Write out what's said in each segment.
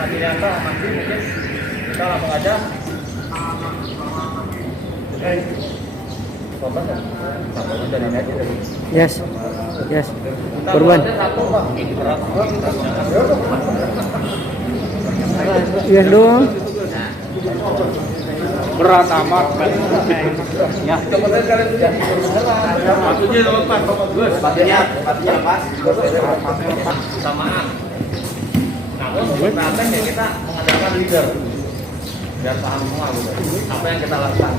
Mati nyata, mati mungkin kita langsung aja. Korban kan? Satu dari aja tadi. Yes. Korban. Satu bang. Yes doang. Berat amat. Ya. Kemudian kalian sudah. Maksudnya lepas. Matinya lepas. Samaan. Namun untuk praktek ya kita mengadakan leader biar paham semua gitu. Apa yang kita lakukan.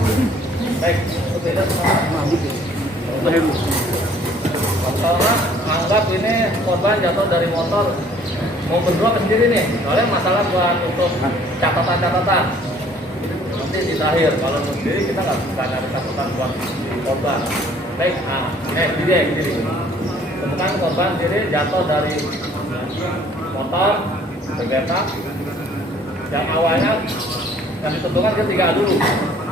Baik, beda semua. Motornya anggap ini korban jatuh dari motor mau berdua sendiri nih. Soalnya masalah buat untuk catatan-catatan. Nanti di terakhir kalau sendiri kita nggak bisa nyari catatan buat korban. Baik, gini. Temukan korban sendiri jatuh dari motor bergerak. Yang awalnya yang ditentukan ketiga dulu.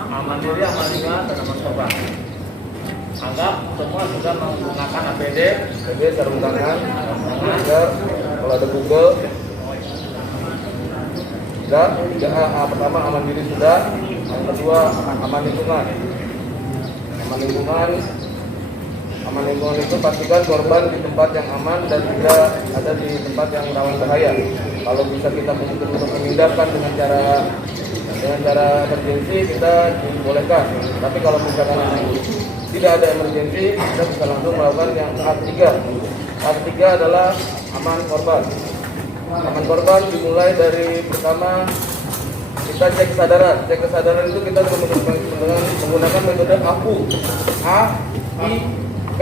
Aman diri, aman lingkungan, dan aman korban. Anggap semua sudah menggunakan APD, sarung tangan, masker, kalau ada Google. Sudah, pertama aman diri sudah, yang kedua aman lingkungan. Aman lingkungan itu pastikan korban di tempat yang aman dan tidak ada di tempat yang rawan bahaya. Kalau bisa kita untuk memindahkan dengan cara emergensi kita dibolehkan. Tapi kalau misalkan tidak ada emergensi, kita bisa langsung melakukan yang tahap 3. Tahap 3 adalah aman korban. Aman korban dimulai dari pertama kita cek kesadaran. Cek kesadaran itu kita menggunakan metode APU. A, I, P,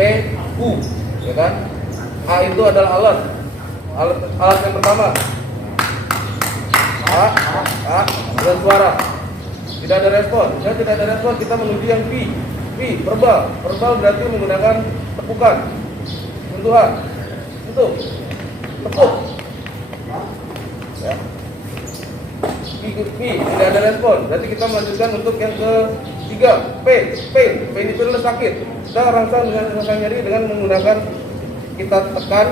U, ya kan? A itu adalah alat yang pertama. A dan suara. Tidak ada respon. Jika tidak ada respon, kita menuju yang P, verbal. Verbal berarti menggunakan tepukan, sentuhan, tepuk. Ya. P, tidak ada respon. Berarti kita melanjutkan untuk yang ketiga, P itu adalah sakit. Kita rangsang nyeri dengan menggunakan kita tekan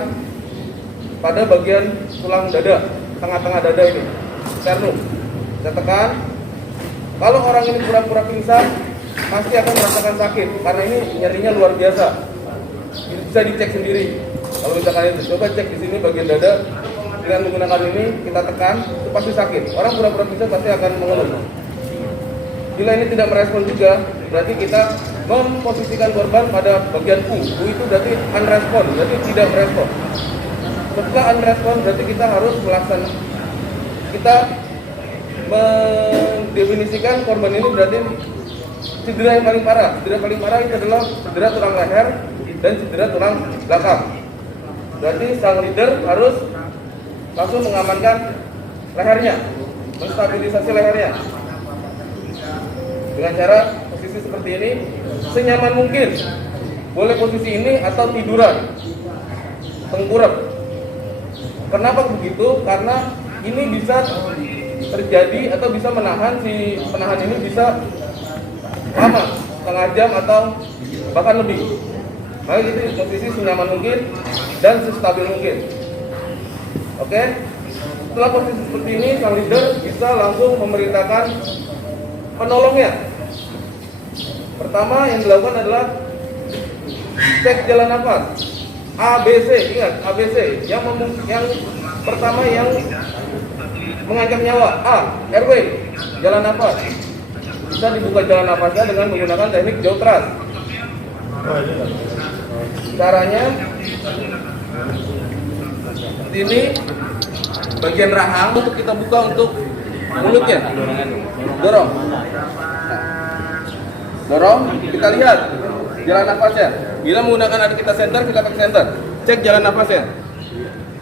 pada bagian tulang dada, tengah-tengah dada ini, sternum. Kita tekan. Kalau orang ini pura-pura pingsan, pasti akan merasakan sakit karena ini nyerinya luar biasa. Bisa dicek sendiri. Kalau misalkan coba cek di sini bagian dada dengan menggunakan ini kita tekan, itu pasti sakit. Orang pura-pura pingsan pasti akan mengeluh. Bila ini tidak merespon juga, berarti kita memposisikan korban pada bagian U. U itu berarti unrespon, berarti tidak merespon. Ketika unrespon berarti kita harus melaksanakan, kita mendefinisikan korban ini berarti cedera yang paling parah. Cedera paling parah itu adalah cedera tulang leher dan cedera tulang belakang. Berarti sang leader harus langsung mengamankan lehernya, menstabilisasi lehernya dengan cara posisi seperti ini, senyaman mungkin. Boleh posisi ini atau tiduran, tengkurap. Kenapa begitu? Karena ini bisa terjadi atau bisa menahan, si penahan ini bisa lama, setengah jam atau bahkan lebih. Maka itu posisi senyaman mungkin dan sestabil mungkin. Oke? Setelah posisi seperti ini, sang leader bisa langsung memerintahkan penolongnya. Pertama yang dilakukan adalah cek jalan nafas. ABC, ingat ABC. Yang pertama yang mengancam nyawa. A, airway, jalan nafas. Bisa dibuka jalan nafasnya dengan menggunakan teknik jaw thrust. Caranya ini bagian rahang untuk kita buka untuk mulutnya. Dorong, kita lihat jalan nafasnya. Bila menggunakan adik kita center, kita pakai center. Cek jalan nafasnya.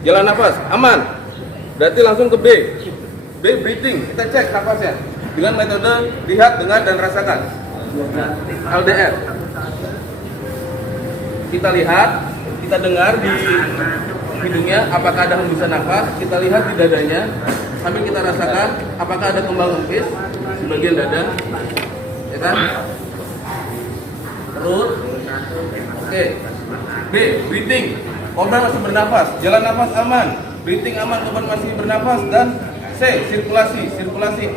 Jalan nafas aman. Berarti langsung ke B. B breathing, kita cek nafasnya dengan metode lihat, dengar dan rasakan. LDR. Kita lihat, kita dengar di hidungnya apakah ada hembusan nafas, kita lihat di dadanya sambil kita rasakan apakah ada kembang kempis di bagian dada, ya kan? Perut. Oke. B, breathing. Korban masih bernafas, jalan nafas aman. breathing aman, korban masih bernapas. Dan C, sirkulasi.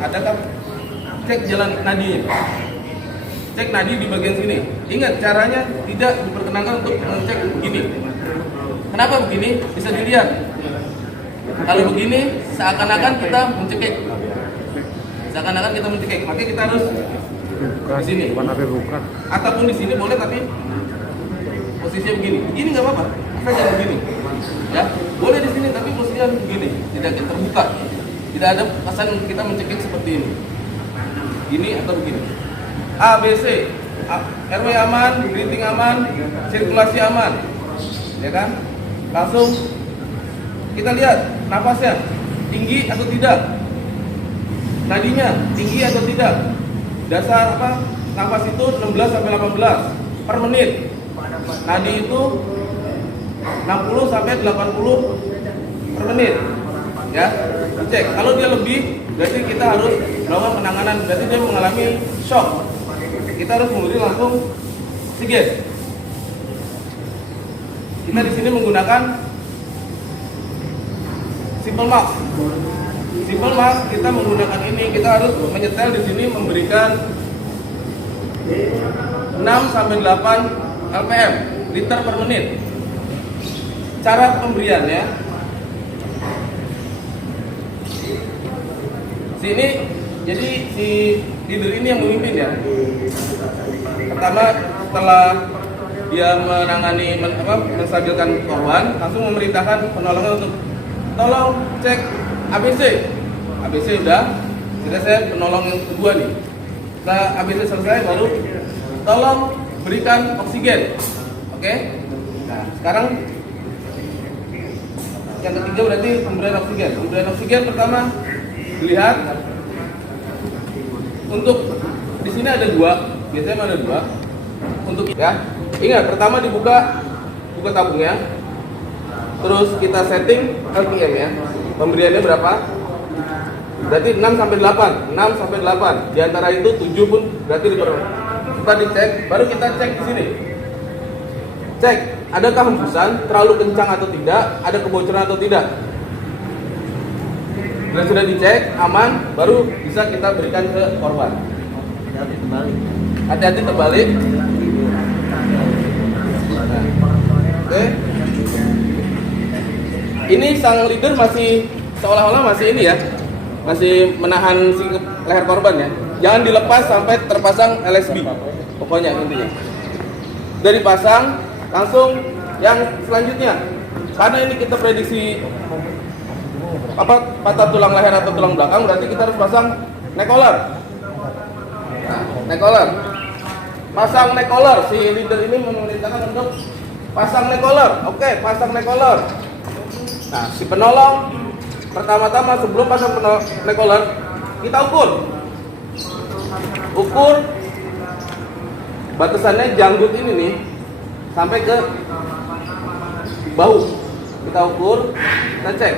Adakah cek jalan nadinya? Cek nadi di bagian sini. Ingat, caranya tidak diperkenankan untuk mengecek begini. Kenapa begini? Bisa dilihat. Kalau begini, seakan-akan kita mencekik. Makanya kita harus di sini. Ataupun di sini boleh, tapi posisinya begini. Begini nggak apa-apa. Asal jangan begini. Ya, boleh di sini, tapi posisinya begini. Tidak terbuka. Tidak ada kesan kita mencekik seperti ini. Gini atau begini. A, B, C. RW aman, breathing aman, sirkulasi aman. Ya kan? Langsung kita lihat nafasnya tinggi atau tidak. Nadinya tinggi atau tidak. Dasar nafas itu 16 sampai 18 per menit. Nadi itu 60 sampai 80 per menit. Ya, cek. Kalau dia lebih, berarti kita harus melakukan penanganan. Berarti dia mengalami shock. Kita harus memberi langsung oksigen. Kita di sini menggunakan simple mask. Simple mask kita menggunakan ini, kita harus menyetel di sini memberikan 6 sampai 8 lpm, liter per menit. Cara pemberiannya sini, jadi si leader ini yang memimpin ya. Pertama, setelah dia menangani menstabilkan korban, langsung memerintahkan penolongnya untuk tolong cek ABC. ABC sudah saya penolong yang kedua nih. Setelah ABC selesai, baru tolong berikan oksigen. Oke? Nah, sekarang yang ketiga berarti pemberian oksigen. Pemberian oksigen pertama dilihat. Untuk di sini ada dua, biasanya ada dua. Untuk ya, ingat pertama buka tabungnya, terus kita setting RPM ya. Pemberiannya berapa? Berarti 6 sampai 8. Di antara itu 7 pun berarti kita dicek, baru kita cek di sini. Cek, adakah hembusan terlalu kencang atau tidak, ada kebocoran atau tidak. Dan sudah dicek aman, baru bisa kita berikan ke korban. Hati-hati terbalik. Nah, oke. Ini sang leader masih seolah-olah masih ini ya, masih menahan si leher korban ya. Jangan dilepas sampai terpasang LSB. Pokoknya intinya. Dari pasang langsung yang selanjutnya. Karena ini kita prediksi patah tulang leher atau tulang belakang, berarti kita harus pasang neck collar. Neck collar. Pasang neck collar. Si leader ini memerintahkan untuk pasang neck collar. Oke, pasang neck collar. Nah, si penolong pertama-tama sebelum pasang neck collar, kita ukur batasannya janggut ini nih sampai ke bahu. Kita ukur, kita cek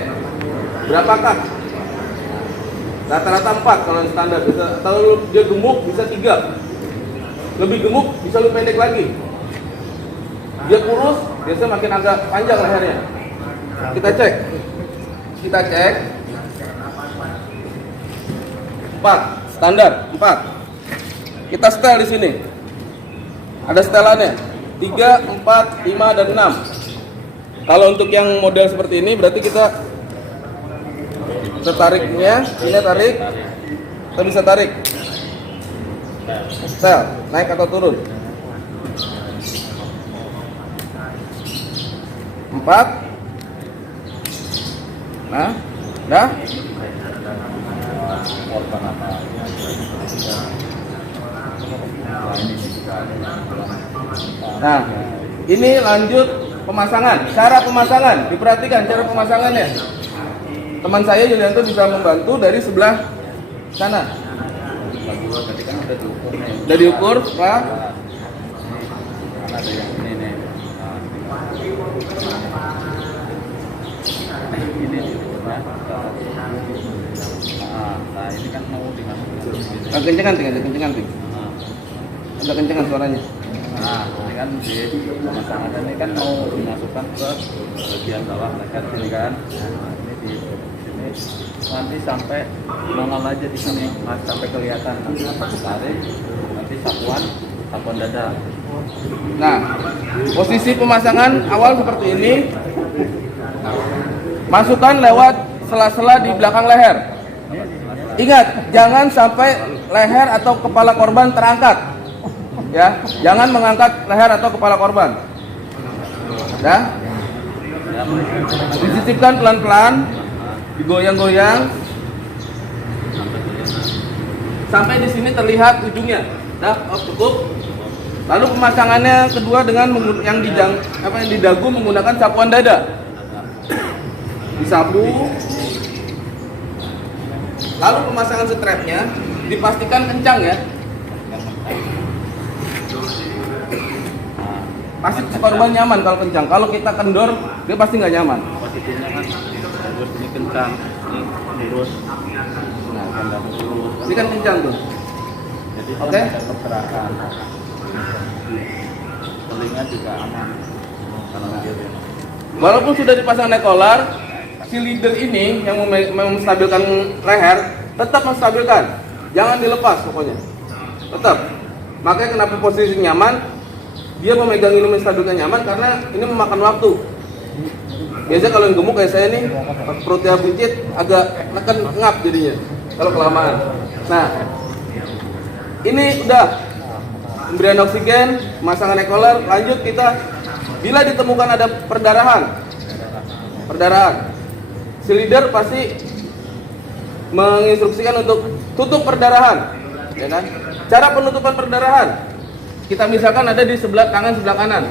berapakah. Rata-rata 4 kalau yang standar. Kalau dia gemuk bisa 3. Lebih gemuk bisa lebih pendek lagi. Dia kurus biasanya makin agak panjang lehernya. Kita cek 4 standar 4. Kita setel di sini. Ada setelannya 3, 4, 5 dan 6. Kalau untuk yang model seperti ini berarti kita tertariknya, ini tarik, kita bisa tarik. Setel, naik atau turun. 4. Nah, dah. Nah, ini lanjut pemasangan. Cara pemasangan, diperhatikan cara pemasangannya. Teman saya Yulianto bisa membantu dari sebelah sana. Udah diukur, Pak. Ada yang ini nih. Ini ya. Nah, ini kan mau dimasukkan. Kencengan. Ada kencengan suaranya. Nah, ini kan di pemasangan ini kan mau dimasukkan ke bagian bawah leher ini kan. nanti sampai nongol aja di sini, sampai kelihatan. Nanti tarik, nanti sapuan dada. Nah, posisi pemasangan awal seperti ini. Masukkan lewat sela-sela di belakang leher. Ingat, jangan sampai leher atau kepala korban terangkat. Ya, jangan mengangkat leher atau kepala korban. Ya. Disisipkan pelan-pelan, digoyang-goyang sampai di sini terlihat ujungnya. Dah, cukup. Lalu pemasangannya kedua dengan yang di dagu menggunakan sapuan dada. Disapu. Lalu pemasangan strapnya dipastikan kencang ya. Pasti si korban nyaman kalau kencang. Kalau kita kendor, dia pasti nggak nyaman. Posisinya kan terus ini kencang, ini lurus. Nah, kan lurus. Ini kan kencang tuh. Jadi Oke. tetap gerakan. Telinga juga aman. Karena gitu. Walaupun sudah dipasang neck collar, si leader ini yang menstabilkan leher tetap menstabilkan. Jangan dilepas pokoknya. Tetap. Makanya kenapa posisi nyaman? Dia memegang ini menstabilkan nyaman karena ini memakan waktu. Biasanya kalau yang gemuk kayak saya nih, perutnya buncit, agak neken ngap jadinya kalau kelamaan. Nah, ini udah pemberian oksigen, pemasangan neck collar. Lanjut kita, bila ditemukan ada perdarahan, si leader pasti menginstruksikan untuk tutup perdarahan, ya kan? Cara penutupan perdarahan, kita misalkan ada di tangan sebelah kanan.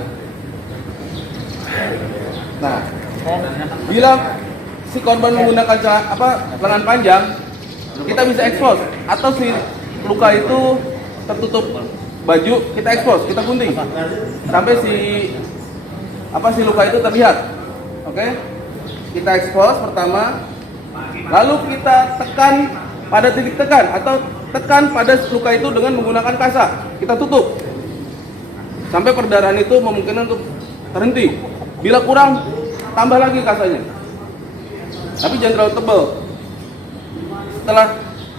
Nah, bila si korban menggunakan lengan panjang, kita bisa expose, atau si luka itu tertutup baju, kita expose, kita gunting sampai si luka itu terlihat. Oke? Kita expose pertama, lalu kita tekan pada titik tekan atau tekan pada luka itu dengan menggunakan kasa. Kita tutup sampai perdarahan itu memungkinkan untuk terhenti. Bila kurang, tambah lagi kasanya. Tapi jangan terlalu tebal. Setelah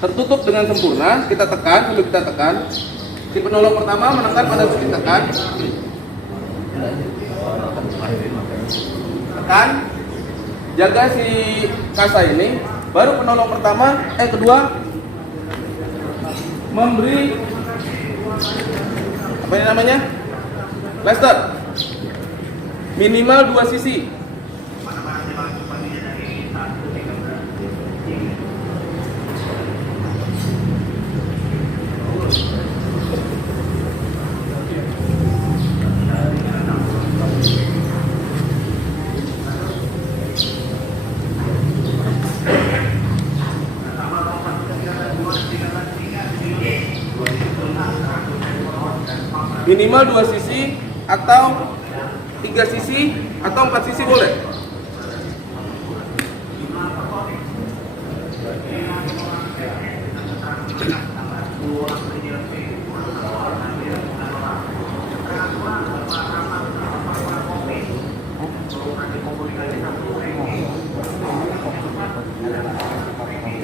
tertutup dengan sempurna, kita tekan, sambil kita tekan. Si penolong pertama menekan pada titik tekan. Tekan. Jaga si kasa ini. Baru penolong kedua memberi apa ini namanya? Plaster. Minimal 2 sisi. Minimal 2 sisi atau 3 sisi atau 4 sisi boleh.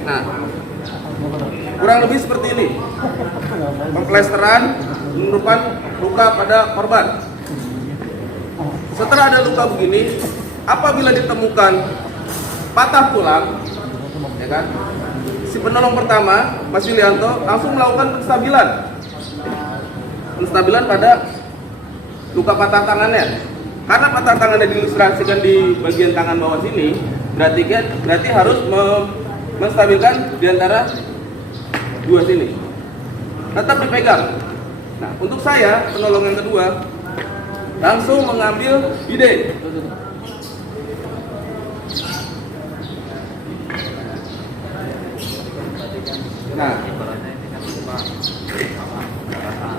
Nah, kurang lebih seperti ini. Pemplesteran merupakan luka pada korban. Setelah ada luka begini, apabila ditemukan patah tulang, ya kan, si penolong pertama, Mas Yulianto, langsung melakukan penstabilan pada luka patah tangannya. Karena patah tangannya diilustrasikan di bagian tangan bawah sini, berarti harus menstabilkan di antara dua sini. Tetap dipegang. Nah, untuk saya, penolong yang kedua, langsung mengambil bidet. Nah, Ibaratnya ini kan lupa sama daratan.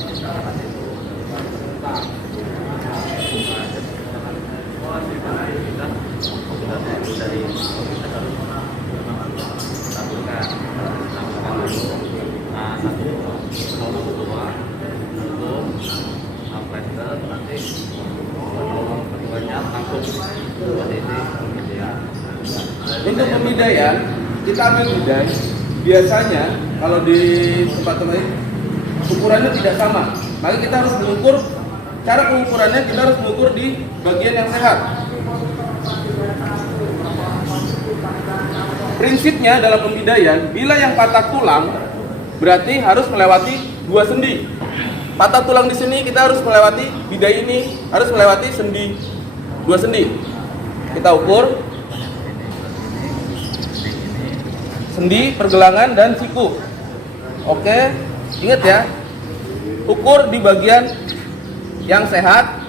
Daratan itu dari kita harus satukan dulu. Nah, satu kedua untuk plaster nanti penolong keduanya untuk pemidaian kita ambil bidai. Biasanya kalau di tempat lain ukurannya tidak sama, maka kita harus mengukur. Cara pengukurannya kita harus mengukur di bagian yang sehat. Prinsipnya dalam pemidaian, bila yang patah tulang berarti harus melewati 2 sendi. Patah tulang di sini kita harus melewati, bidai ini harus melewati sendi, 2 sendi. Kita ukur sendi, pergelangan, dan siku. Oke, ingat ya, ukur di bagian yang sehat.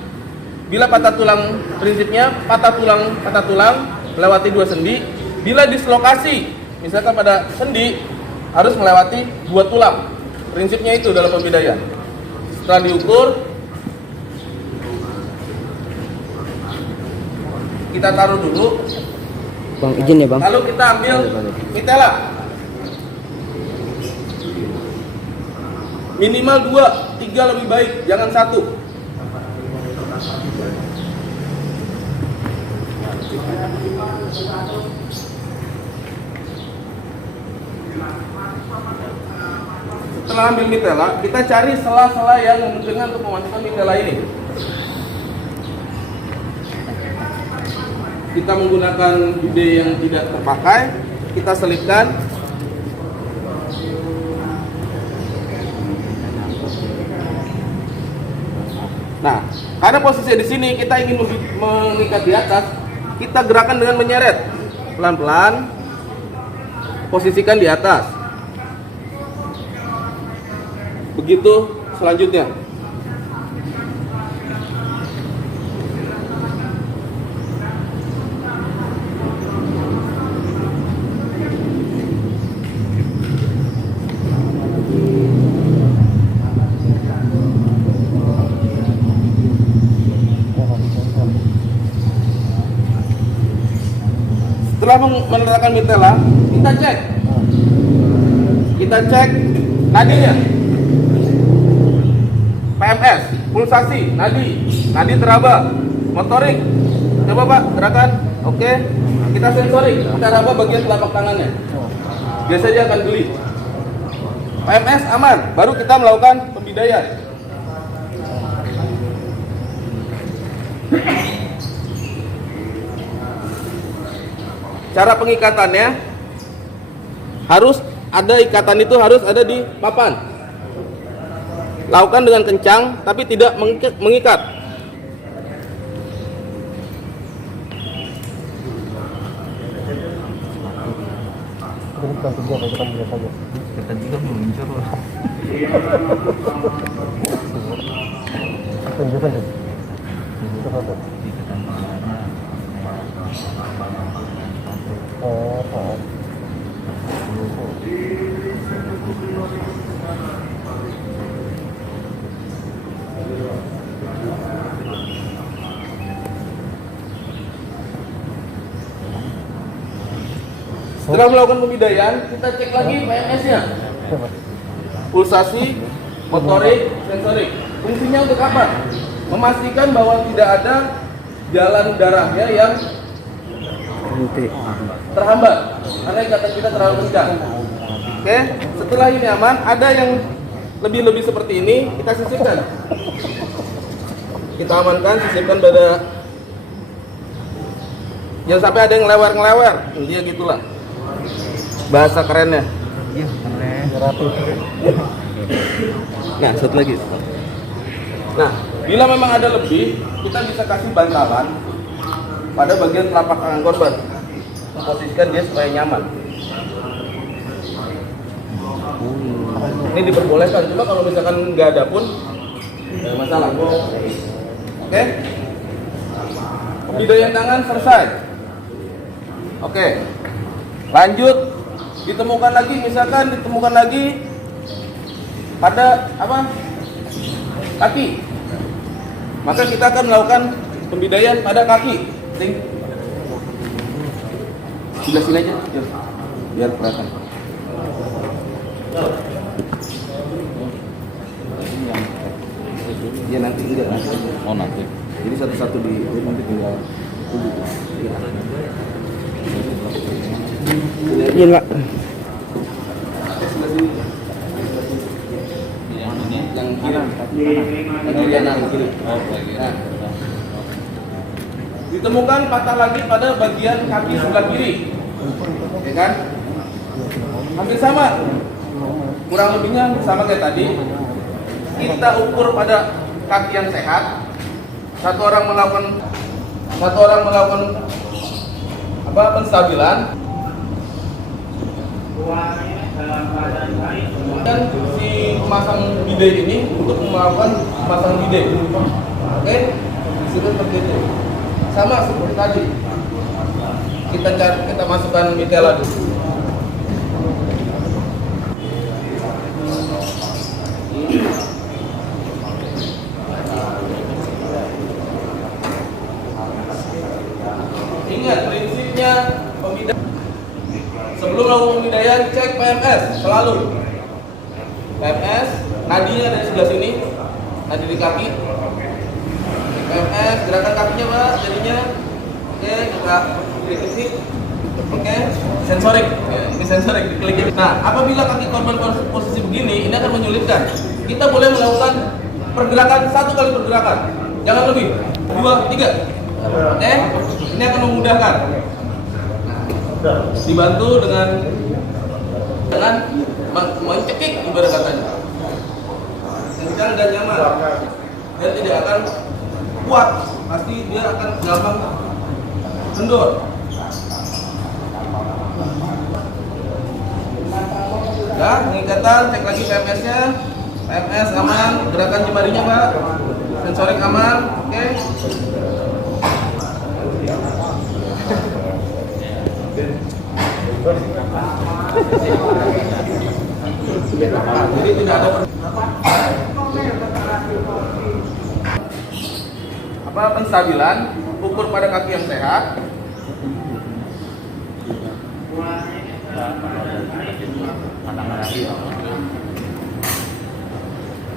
Bila patah tulang, prinsipnya patah tulang melewati 2 sendi. Bila dislokasi, misalkan pada sendi, harus melewati 2 tulang. Prinsipnya itu dalam pemidaian. Setelah diukur, kita taruh dulu. Bang, izin ya bang. Lalu kita ambil mitela. Minimal 2, 3 lebih baik, jangan 1. Setelah ambil mitela, kita cari sela-sela yang memungkinkan untuk memasukkan mitela ini. Kita menggunakan bidai yang tidak terpakai, kita selipkan. Nah, karena posisi di sini kita ingin mengikat di atas, kita gerakan dengan menyeret pelan-pelan, posisikan di atas. Begitu selanjutnya. Setelah meletakkan mitela, kita cek nadinya. PMS, pulsasi, nadi teraba, motorik. Coba Pak, gerakan. Oke. Kita sensorik, kita raba bagian telapak tangannya. Biasanya dia akan geli. PMS aman, baru kita melakukan pembidaian. Cara pengikatannya harus ada ikatan, itu harus ada di papan. Lakukan dengan kencang tapi tidak mengikat. Kita juga meluncur loh. Setelah melakukan pembidaian, kita cek lagi PMS-nya. Pulsasi, motorik, sensorik. Fungsinya untuk apa? Memastikan bahwa tidak ada jalan darahnya yang terhambat karena ikatan kita terlalu kencang. Oke, setelah ini aman, ada yang lebih-lebih seperti ini, kita sisipkan. Kita amankan, sisipkan pada, jangan sampai ada yang ngelewer-ngelewer, dia gitulah bahasa kerennya. Nah, satu lagi. Nah, bila memang ada lebih, kita bisa kasih bantalan pada bagian telapak tangan korban, memposisikan dia supaya nyaman. Ini diperbolehkan, cuma kalau misalkan nggak ada pun nggak masalah. Oke? Pembidaian tangan selesai. Oke, lanjut. Ditemukan lagi, misalkan ditemukan lagi pada apa? Kaki. Maka kita akan melakukan pembidaian pada kaki. Sebelah sini aja, biar kelihatan. Ya nanti enggak nanti. Oh nanti. Jadi satu-satu di nanti tinggal tubuh. Izin Pak. Yang kiri kanan kiri. Oh, kiri. Nah, ditemukan patah lagi pada bagian kaki sebelah kiri, ya kan? Hampir sama, kurang lebihnya sama kayak tadi. Kita ukur pada kaki yang sehat. Satu orang melakukan penstabilan. Dan si pemasang bidet ini untuk melakukan pemasang bidet. Oke, disebut seperti itu. Sama seperti tadi. Kita masukkan mitela dulu. Ingat prinsipnya pemindaian. Sebelum melakukan pemindaian, cek PMS selalu. PMS, nadinya dari sebelah sini, nadi di kaki. PMS, gerakan kakinya Pak, jadinya. Oke, kita klik. Oke, sensorik. Ya, ini sensorik, diklik. Nah, apabila kaki korban posisi begini, ini akan menyulitkan. Kita boleh melakukan pergerakan 1 kali pergerakan, jangan lebih. 2, 3. Oke, ini akan memudahkan. Dibantu dengan mencekik ibarat katanya. Kencang dan nyaman. Dan tidak akan kuat, pasti dia akan gampang kendor. Ya, pengikatan, cek lagi PMS-nya. PMS aman, gerakan jemarinya Pak. Sensorik aman, oke. Jadi tidak ada penstabilan, ukur pada kaki yang sehat.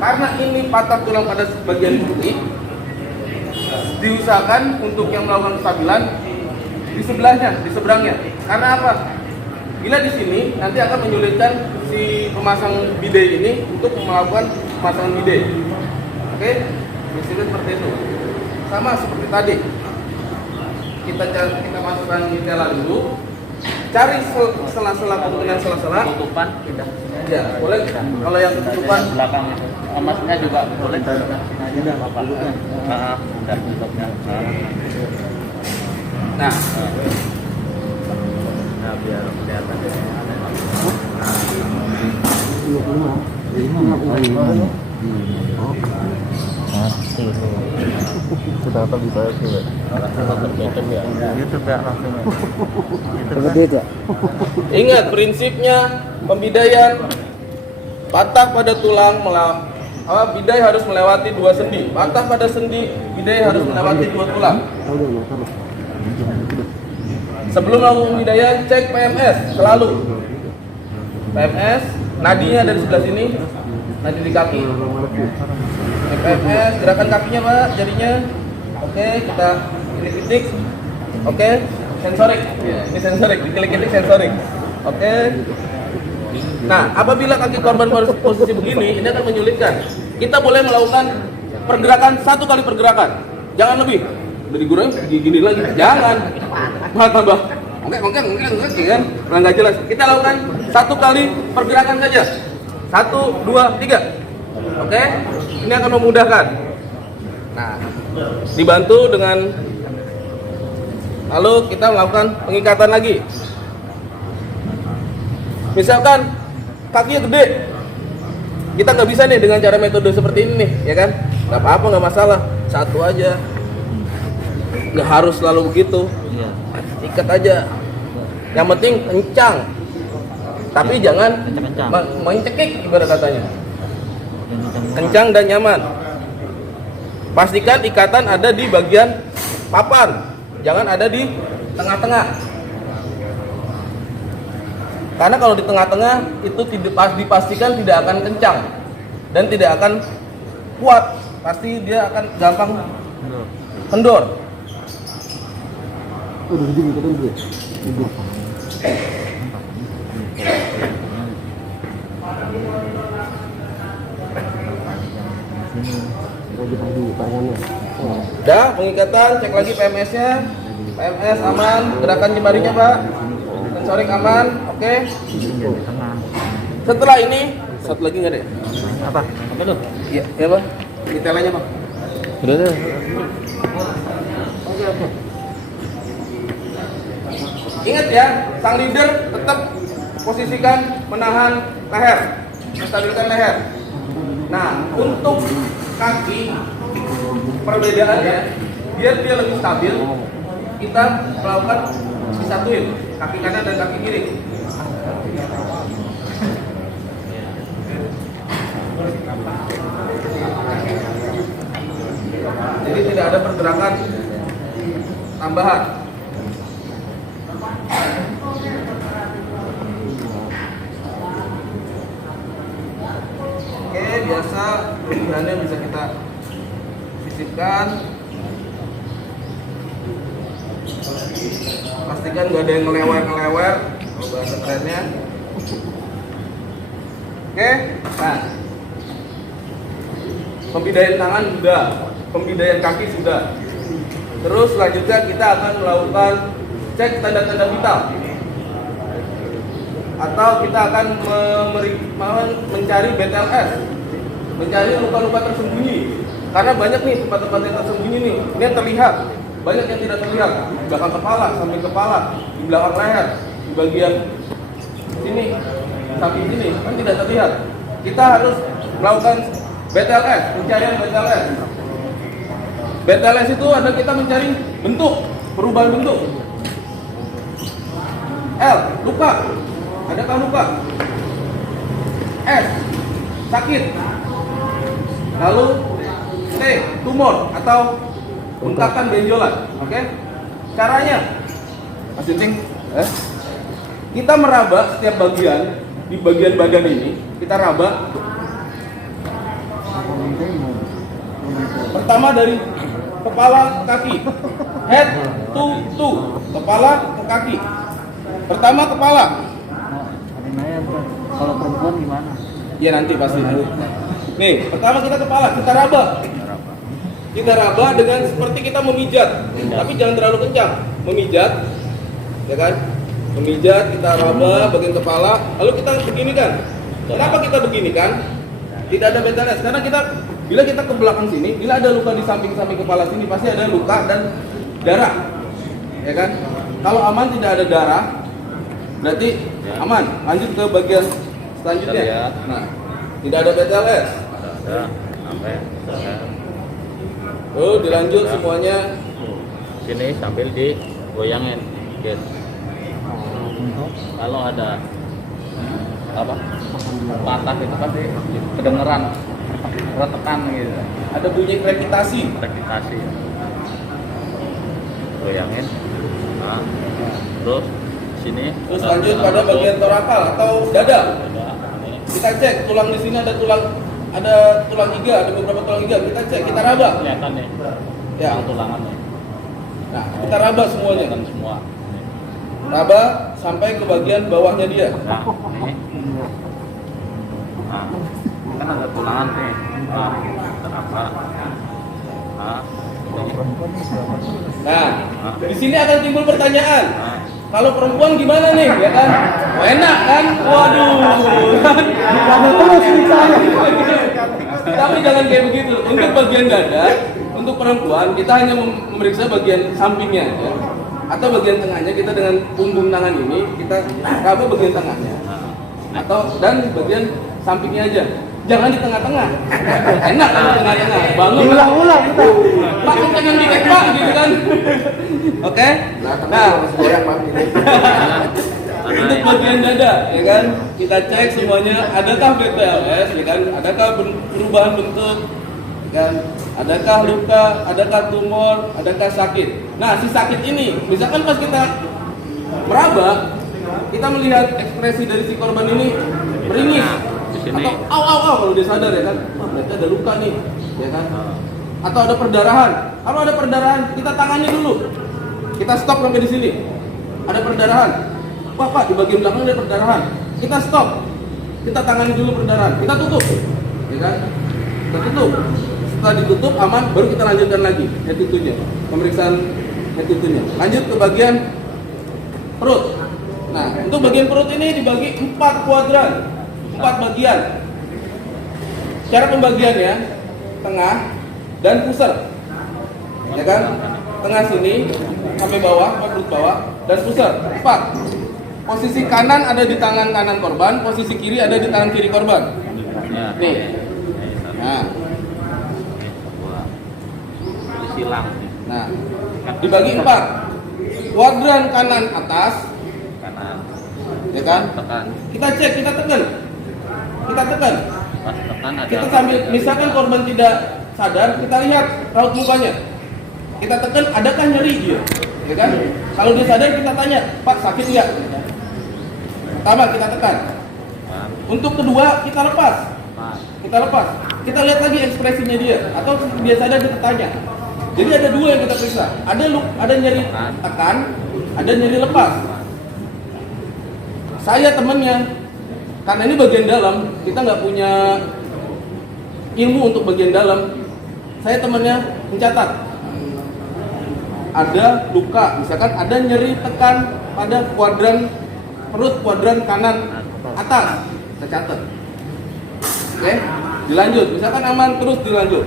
Karena ini patah tulang pada bagian kiri, diusahakan untuk yang melakukan penstabilan di sebelahnya, di seberangnya. Karena apa? Bila di sini nanti akan menyulitkan si pemasang bidet ini untuk melakukan pemasangan bidet. Oke, misalnya seperti itu. Sama seperti tadi. Kita masukkan mitela dulu. Cari sela-sela kemungkinan sela-sela. Tutupan tidak. Ya, boleh. Kalau yang ketutupan Belakang itu. Emasnya juga boleh. Udah Bapak. Udah tutupnya. Nah, biar kelihatan deh. Sudah apa bisa sih? YouTube ya. YouTube ya langsung. Gede ya. ingat prinsipnya pembidaian patah pada tulang bidai harus melewati 2 sendi. Patah pada sendi, bidai harus melewati 2 tulang. Sebelum melakukan pembidaian, cek PMS selalu. PMS, nadinya dari sebelah sini, nadi di kaki. PMS, gerakan kakinya Pak, jadinya. Oke, kita klik. Oke, sensorik. Ya, ini sensorik, diklik sensorik. Oke. Nah, apabila kaki korban posisi begini, ini akan menyulitkan. Kita boleh melakukan pergerakan 1 kali pergerakan, jangan lebih. Dari gurau gini lagi, jangan. Malah tambah. Oke, kan? Nggak jelas. Kita lakukan 1 kali pergerakan saja. 1, 2, 3. Oke, ini akan memudahkan. Nah, dibantu dengan lalu kita melakukan pengikatan lagi. Misalkan kakinya gede, kita nggak bisa nih dengan cara metode seperti ini nih, ya kan? Nggak apa-apa, nggak masalah, 1 aja. Nggak harus selalu begitu. Ikat aja. Yang penting kencang. Tapi jangan main cekik ibarat katanya. Kencang dan nyaman. Pastikan ikatan ada di bagian papan, jangan ada di tengah-tengah. Karena kalau di tengah-tengah itu dipastikan tidak akan kencang dan tidak akan kuat. Pasti dia akan gampang kendor. Udah, pengikatan, cek lagi PMS-nya. PMS aman, gerakan jemarinya Pak. Sensorik aman, oke. Setelah ini, satu lagi nggak ada ya? Apa? Apa tuh? Iya, ya Pak. Detailnya Pak. Udah tuh. Oke. Ingat ya, sang leader tetap posisikan menahan leher, menstabilkan leher. Nah, untuk kaki perbedaannya, biar dia lebih stabil, kita melakukan disatuin kaki kanan dan kaki kiri. Jadi tidak ada pergerakan tambahan. Oke, biasa kelebihannya bisa kita sisipkan. Pastikan gak ada yang ngelewer-ngelewer, kalau bahasa kerennya. Oke, nah pembidaian tangan sudah, pembidaian kaki sudah. Terus selanjutnya kita akan melakukan cek tanda-tanda vital, atau kita akan mencari BTLS, mencari luka-luka tersembunyi. Karena banyak nih tempat-tempat yang tersembunyi nih. Ini yang terlihat, banyak yang tidak terlihat. Di belakang kepala, samping kepala, di belakang leher, di bagian sini, samping sini, kan tidak terlihat. Kita harus melakukan BTLS, pencarian BTLS. BTLS itu ada kita mencari bentuk, perubahan bentuk. L, luka. Adakah luka? S, sakit. Lalu T, tumor atau bengkakan benjolan. Oke? Caranya, Mas Juncing, kita meraba setiap bagian di bagian badan ini. Kita raba. Pertama dari kepala ke kaki, head to toe, kepala ke kaki. Pertama kepala. Ada nanya tuh, kalau perempuan gimana? Ya nanti pasti. Nih, pertama kita kepala, kita raba. Kita raba dengan seperti kita memijat, tapi jangan terlalu kencang. Memijat, ya kan? Memijat, kita raba bagian kepala, lalu kita beginikan. Kenapa kita beginikan? Tidak ada BTLS, karena bila kita ke belakang sini, bila ada luka di samping-samping kepala sini, pasti ada luka dan darah, ya kan? Kalau aman tidak ada darah, berarti aman. Lanjut ke bagian selanjutnya. Nah, tidak ada BTLS. Ada sampai Oh, dilanjut semuanya. sini sambil digoyangin dikit. Kalau ada apa patah itu pasti kedengeran retekan gitu. Ada bunyi krepitasi. Repitasi. Goyangin. Nah, terus sini. Terus lanjut pada bagian torakal atau dada. Ini. Kita cek tulang di sini ada tulang iga, ada beberapa tulang iga. Kita cek, kita raba. Kelihatan nih. Ya. Tulangannya. Nah, kita raba semuanya. Kelihatan semua. Raba sampai ke bagian bawahnya dia. Nah, ini. Nah, kan ada tulangan nih. Nah, terapa. Nah, Nah, di sini akan timbul pertanyaan. nah. Kalau perempuan gimana nih, ya kan? Oh, enak kan? Waduh. Tapi jangan kayak begitu. Untuk bagian dada, untuk perempuan kita hanya memeriksa bagian sampingnya, ya. Atau bagian tengahnya kita dengan punggung tangan ini kita raba bagian tengahnya. Atau dan bagian sampingnya aja. Jangan di tengah-tengah. Enak kan di tengah-tengah. Bangun. Ulang kita. Pak, kencengin dikit Pak, gitu kan. Oke? Nah, untuk bagian dada, ya kan, kita cek semuanya. Adakah BTLS, ya kan? Adakah perubahan bentuk, ya kan? Adakah luka, adakah tumor, adakah sakit. Nah, si sakit ini, misalkan pas kita meraba, kita melihat ekspresi dari si korban ini meringis. Sini. Atau au kalau dia sadar, ya kan, oh, berarti ada luka nih, ya kan, atau ada perdarahan. Kalau ada perdarahan, kita tangani dulu, kita stop sampai di sini. Ada perdarahan, Pak, di bagian belakang ada perdarahan, kita stop, kita tangani dulu perdarahan, kita tutup, ya kan, kita tutup, Setelah ditutup aman, baru kita lanjutkan lagi head to toe-nya, pemeriksaan head to toe-nya. Lanjut ke bagian perut. Nah, untuk bagian perut ini dibagi 4 kuadran, 4 bagian. Cara pembagiannya tengah dan pusar, ya kan? Tengah sini sampai bawah, sampai perut bawah, dan pusar 4. Posisi kanan ada di tangan kanan korban, posisi kiri ada di tangan kiri korban. Nih. Nah, silang. nah, dibagi 4. Kuadran kanan atas, Kanan. ya kan? Tekan. Kita cek, kita tekan. Kita tekan. Pas tekan ada. Kita sambil, misalkan korban tidak sadar, kita lihat raut mukanya. Kita tekan, adakah nyeri dia? Ya kan? Kalau dia sadar, kita tanya, Pak sakit nggak? Pertama kita tekan. Untuk kedua kita lepas. Kita lepas. Kita lihat lagi ekspresinya dia. Atau dia sadar kita tanya. Jadi ada 2 yang kita periksa. Ada nyeri tekan, ada nyeri lepas. Saya temennya, karena ini bagian dalam, kita nggak punya ilmu untuk bagian dalam. Saya temennya mencatat. Ada luka, misalkan ada nyeri tekan pada kuadran perut, kuadran kanan atas, kita catat. Oke, dilanjut. Misalkan aman, terus dilanjut.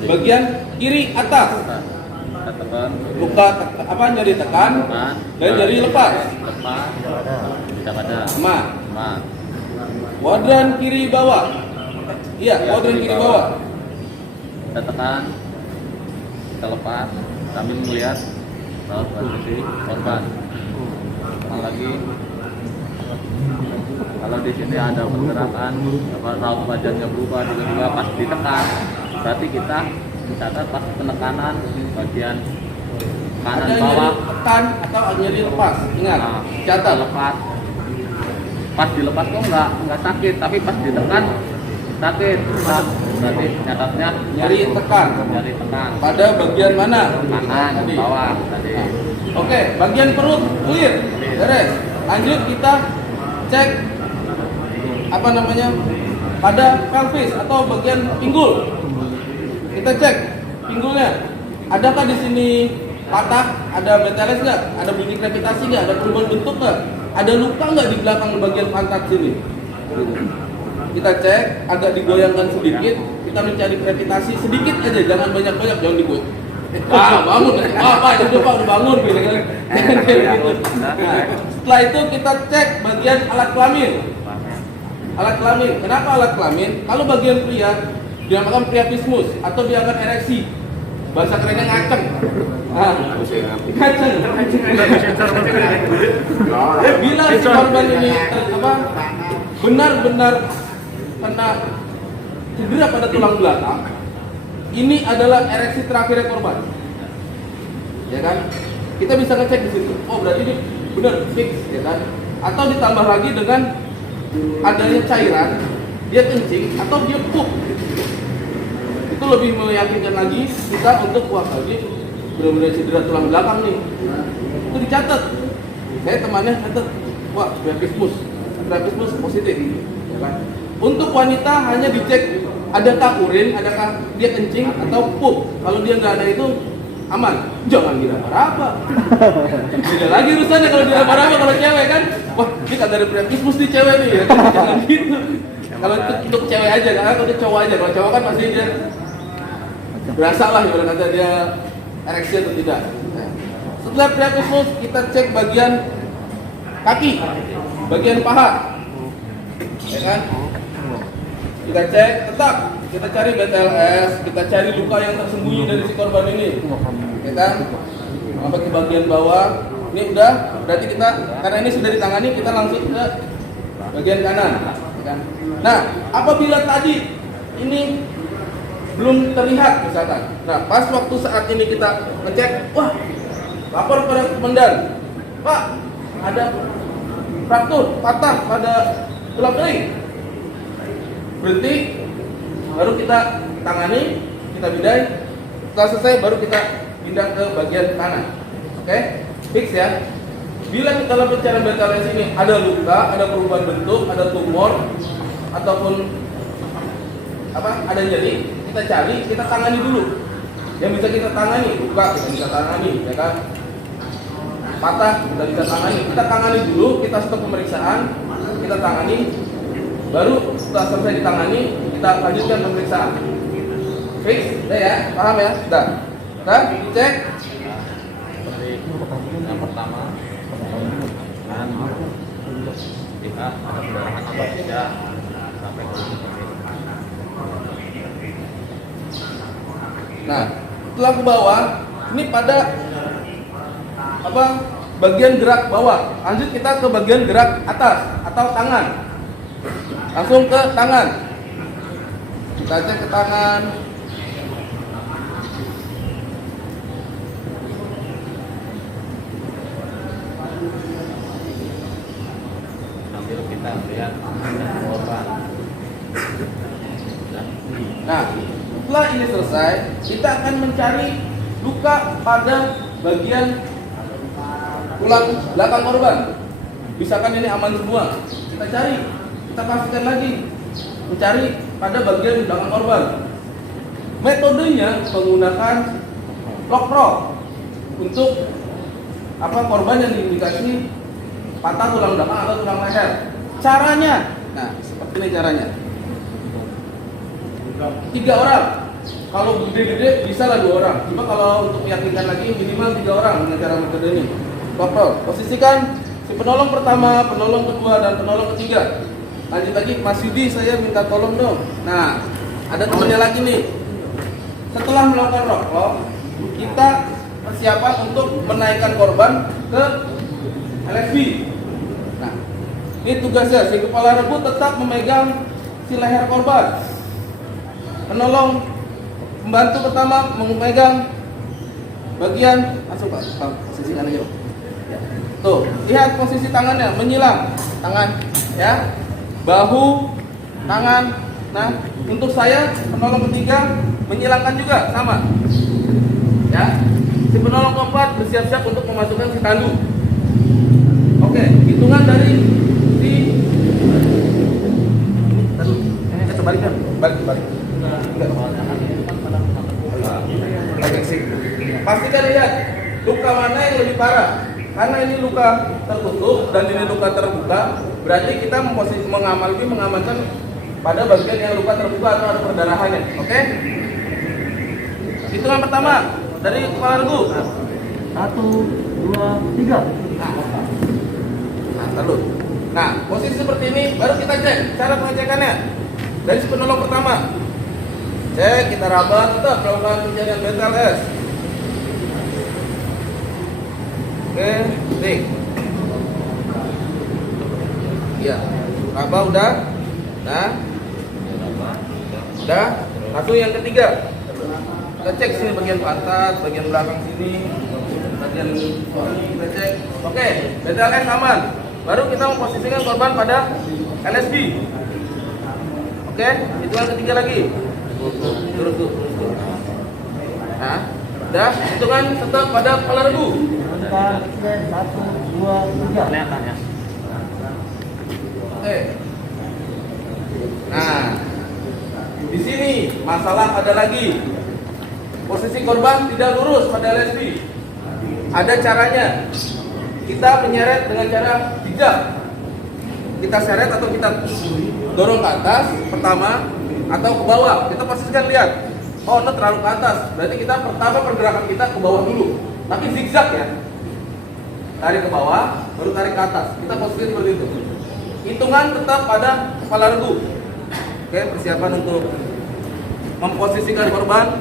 Bagian kiri atas, luka nyeri tekan dan nyeri lepas. Tidak ada. Aman. Kuadran kiri bawah. Iya, kuadran kiri bawah. Kita tekan, kita lepas, kami melihat raut posisi korban. Tekan lagi. Kalau di sini ada pergerakan, raut wajahnya berubah, tiba-tiba pas ditekan, berarti kita mencatat pas penekanan bagian kanan Ada bawah. nyeri tekan atau nyeri lepas. Ingat, Nah, catat. lepas. Pas dilepas kok nggak sakit, tapi pas ditekan sakit. Nah, berarti catatnya Nyeri tekan. nyeri tekan. Pada bagian mana? Kanan Tadi. bawah tadi. Oke, bagian perut clear. Beres. Lanjut kita cek pada pelvis atau bagian pinggul. Kita cek pinggulnya. Adakah di sini patah? Ada BTLS nggak? Ada bunyi krepitasi nggak? Ada perubahan bentuk nggak? Ada luka nggak di belakang bagian pantat sini? Kita cek, agak digoyangkan sedikit. Kita mencari krepitasi sedikit aja, jangan banyak-banyak, jangan digoyang. Bangun, Pak, udah bangun, gitu kan? Jangan kayak gitu. Nah, setelah itu kita cek bagian alat kelamin. Alat kelamin, kenapa alat kelamin? Kalau bagian pria, dinamakan priapismus atau diangkat ereksi. Bahasa kerennya ngaceng. Nah, ngaceng. Bila si korban ini benar-benar kena cedera pada tulang belakang, ini adalah ereksi terakhirnya korban. Ya kan? Kita bisa ngecek di situ. Oh, berarti ini benar fix, ya kan? Atau ditambah lagi dengan adanya cairan, dia kencing atau dia pup. Itu lebih meyakinkan lagi kita untuk wah tadi benar-benar cedera tulang belakang nih. Itu dicatat. Saya temannya catat, wah priapismus positif, ya kan? Untuk wanita hanya dicek adakah urin, adakah dia kencing atau pup. Kalau dia nggak ada itu aman. Jangan diraba-raba. Beda lagi urusannya kalau diraba-raba kalau cewek kan. Wah, ini kagak ada priapismus di cewek nih. Ya. Jangan gitu. Kalau itu untuk cewek aja, karena untuk cowok aja. Kalau cowok kan pasti dia berasa lah ibarat kata dia ereksi atau tidak. Nah, setelah priapismus kita cek bagian kaki, bagian paha, ya kan? Kita cek, tetap kita cari BTLS, kita cari luka yang tersembunyi dari si korban ini, ya kan? Sampai ke bagian bawah. Ini udah, berarti kita karena ini sudah ditangani, kita langsung ke bagian kanan, ya kan? Nah, apabila tadi ini belum terlihat misalkan, nah pas waktu saat ini kita ngecek, wah lapor pada komandan, Pak ada fraktur patah pada tulang kering, berhenti, baru kita tangani, kita bidai. Setelah selesai baru kita pindah ke bagian kanan. Oke, fix ya. Bila kita dalam pencarian BTLS ini ada luka, ada perubahan bentuk, ada tumor ataupun ada nyeri, kita cari, kita tangani dulu. Yang bisa kita tangani, luka kita bisa tangani, ya kan? Patah kita bisa tangani. Kita tangani dulu, kita stop pemeriksaan, kita tangani. Baru setelah selesai ditangani, kita lanjutkan pemeriksaan. Fix, udah ya, paham ya? Sudah. Kita cek. Seperti yang pertama, kan lihat ada pendarahan atau tidak sampai ke Nah, setelah ke bawah, ini pada apa? Bagian gerak bawah. Lanjut kita ke bagian gerak atas atau tangan. Langsung ke tangan. Kita cek ke tangan. sambil kita lihat korban. Nah, setelah ini selesai, kita akan mencari luka pada bagian tulang belakang korban. Misalkan ini aman semua, kita cari, kita pastikan lagi, mencari pada bagian belakang korban. Metodenya menggunakan lock untuk apa korban yang diindikasi patah tulang belakang atau tulang leher. Caranya, nah seperti ini caranya. 3 orang. Kalau gede-gede bisa lah 2 orang. Cuma kalau untuk meyakinkan lagi minimal 3 orang dengan cara metode ini. Lock. Posisikan si penolong pertama, penolong kedua, dan penolong ketiga. Lanjut lagi, Mas Yudi saya minta tolong dong. Nah, ada temannya lagi nih. Setelah melakukan lock, kita persiapan untuk menaikkan korban ke LSB. Nah, ini tugasnya, si kepala regu tetap memegang si leher korban. Penolong pembantu pertama memegang bagian masuk Pak, posisikan aja. Ya. Tuh, lihat posisi tangannya menyilang, tangan ya, bahu, tangan. Nah, untuk saya penolong ketiga menyilangkan juga sama. Ya, si penolong keempat bersiap-siap untuk memasukkan si tandu. Oke, hitungan dari si tandu. Kebalikan, balik. Pastikan lihat luka mana yang lebih parah. Karena ini luka tertutup dan ini luka terbuka, berarti kita mengamankan pada bagian yang luka terbuka atau ada perdarahannya. Oke? Hitungan pertama dari kepala regu. 1, 2, 3. Nah, lalu. Nah, posisi seperti ini baru kita cek cara pengecekannya. Dari si penolong pertama. Cek, kita raba, tetap melakukan pencarian BTLS. Oke, tik. Iya, raba udah. Nah, udah. Lalu yang ketiga, kita cek sini bagian pantat, bagian belakang sini, bagian ini kita cek. Oke, BTLS aman. Baru kita memposisikan korban pada LSB. Oke, hitungan ketiga lagi. Terus. Nah, udah hitungan tetap pada kepala regu. 1, 2, 3. kelihatan ya. Oke. Nah, di sini masalah ada lagi. Posisi korban tidak lurus pada LSB. Ada caranya. Kita menyeret dengan cara zigzag. Kita seret atau kita dorong ke atas pertama atau ke bawah. Kita posisikan lihat. Oh, ini terlalu ke atas. Berarti kita pertama pergerakan kita ke bawah dulu. Tapi zigzag ya. Tarik ke bawah, baru tarik ke atas. Kita posisikan seperti itu. Hitungan tetap pada kepala regu. Oke, persiapan untuk memposisikan korban.